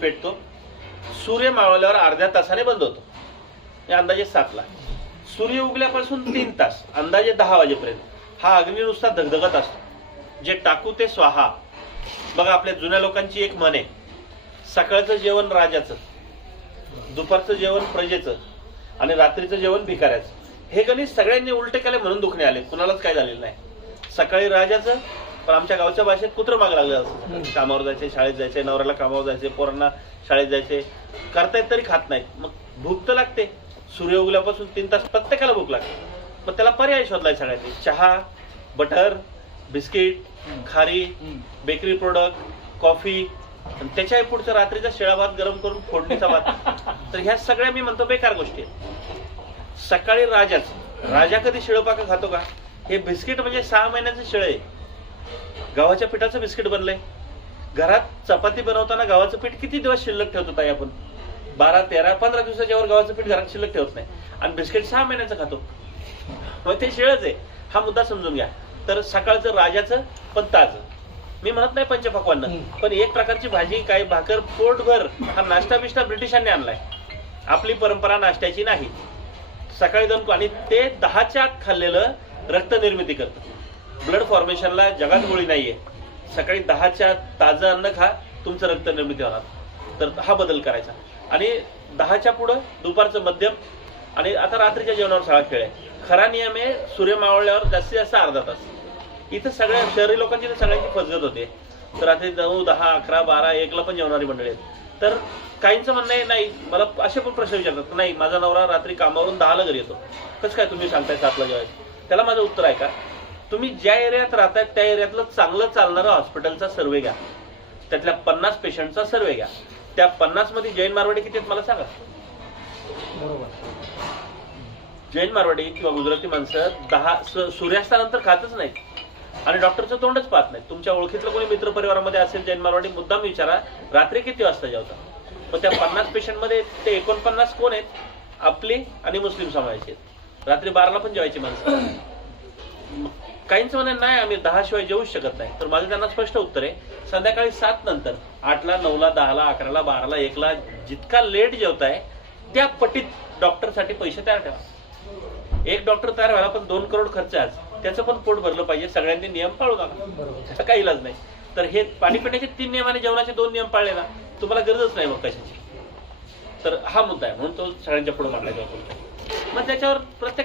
पेटतो, सूर्य मावळल्यावर अर्ध्या तासाने बंद होतो. अंदाजे 7ला. सूर्य उगल्यापासून 3 तास अंदाजे 10 वाजेपर्यंत हा अग्नी नुसता धगधगत असतो. जे टाकू ते स्वाहा. बघा आपल्या जुन्या लोकांची एक म्हण आहे, सकाळचं जेवण राजाचं, दुपारचं जेवण प्रजेचं आणि रात्रीचं जेवण भिकाऱ्याचं. हे गणित सगळ्यांनी उलटे केले म्हणून दुखणे आले, कुणालाच काय झालेलं नाही. सकाळी राजाचं, पण आमच्या गावच्या भाषेत कुत्रं माग लागलं असतं. कामावर जायचे, शाळेत जायचे, नवऱ्याला कामावर जायचे, पोरांना शाळेत जायचे, करतायत तरी खात नाहीत. मग भूक तर लागते. सूर्य उगल्यापासून 3 तास प्रत्येकाला भूक लागते. मग त्याला पर्याय शोधलाय सगळ्यांनी. चहा, बटर, बिस्किट, खारी, बेकरी प्रोडक्ट, कॉफी, आणि त्याच्याही पुढचं रात्रीचा शिळा भात गरम करून फोडणीचा भात. तर ह्या सगळ्या मी म्हणतो बेकार गोष्टी आहेत. सकाळी राजा कधी शिळपाका खातो का? हे बिस्किट म्हणजे 6 महिन्याचं शिळ आहे. गव्हाच्या पिठाचं बिस्किट बनलंय. घरात चपाती बनवताना गव्हाचं पीठ किती दिवस शिल्लक ठेवतो ताई आपण? 12, 13, 15 दिवसाच्या वर गव्हाचं पीठ घरात शिल्लक ठेवत नाही. आणि बिस्किट 6 महिन्याचं खातो. मग ते शिळच आहे. हा मुद्दा समजून घ्या. तर सकाळचं राजाचं पण ताजं. मी म्हणत नाही पंचपक्वान्न, पण एक प्रकारची भाजी, काही भाकर, पोटभर. हा नाश्ता बिष्टा ब्रिटिशांनी आणलाय. आपली परंपरा नाश्त्याची नाही. सकाळी जाऊन, आणि ते 10च्या आत खाल्लेलं रक्त निर्मिती करतं. ब्लड फॉर्मेशनला जगात गोळी नाहीये. सकाळी 10च्या आत ताजं अन्न खा, तुमचं रक्त निर्मिती होणार. तर हा बदल करायचा. आणि 10च्या पुढं दुपारचं मध्यम, आणि आता रात्रीच्या जेवणावर सगळा खेळ आहे. खरा नियम आहे सूर्य मावळल्यावर जास्तीत जास्त अर्धा तास. इथं सगळ्या शहरी लोकांची तर सगळ्यांची फसगत होते. तर रात्री 9, 10, 11, 12, 1ला पण जेवणारी मंडळी आहेत. तर काहींचं म्हणणं आहे नाही, मला असे पण प्रश्न विचारतात, नाही माझा नवरा रात्री कामावरून 10ला घरी येतो, कसं काय तुम्ही सांगताय 7ला जेवायचं? त्याला माझं उत्तर आहे का, तुम्ही ज्या एरियात राहताय त्या एरियातलं चांगलं चालणारं हॉस्पिटलचा सर्वे घ्या. त्यातल्या 50 पेशंटचा सर्वे घ्या. त्या 50 मध्ये जैन मारवाडी किती आहेत मला सांगा. जैन मारवाडी किंवा गुजराती माणसं सूर्यास्तानंतर खातच नाहीत आणि डॉक्टरचं तोंडच पाहत नाही. तुमच्या ओळखीतलं कोणी मित्र परिवारामध्ये असेल जैन मारवाडी, मुद्दाम विचारा रात्री किती वाजता जेवता. मग त्या 50 पेशंटमध्ये ते 49 कोण आहेत? आपली आणि मुस्लिम समाजाचे आहेत. रात्री 12ला पण जेवायची माणसं. काहींचं म्हणणं नाही आम्ही 10 शिवाय जेवूच शकत नाही. तर माझं त्यांना स्पष्ट उत्तर आहे, संध्याकाळी 7 नंतर 8ला, 9ला, 10ला, 11ला, 12ला, 1ला जितका लेट जेवताय त्या पटीत डॉक्टरसाठी पैसे तयार ठेवा. एक डॉक्टर तयार व्हायला पण 2 करोड खर्च आहे. त्याचं पण पोट भरलं पाहिजे. सगळ्यांनी नियम पाळू नका, त्याचा काही इलाज नाही. तर हे पाणी पिण्याचे 3 नियम आणि जेवणाचे 2 नियम पाळले ना, तुम्हाला गरजच नाही मग कशाची. तर हा मुद्दा आहे, म्हणून तो सगळ्यांच्या पुढे मांडला जातो. मग त्याच्यावर प्रत्येक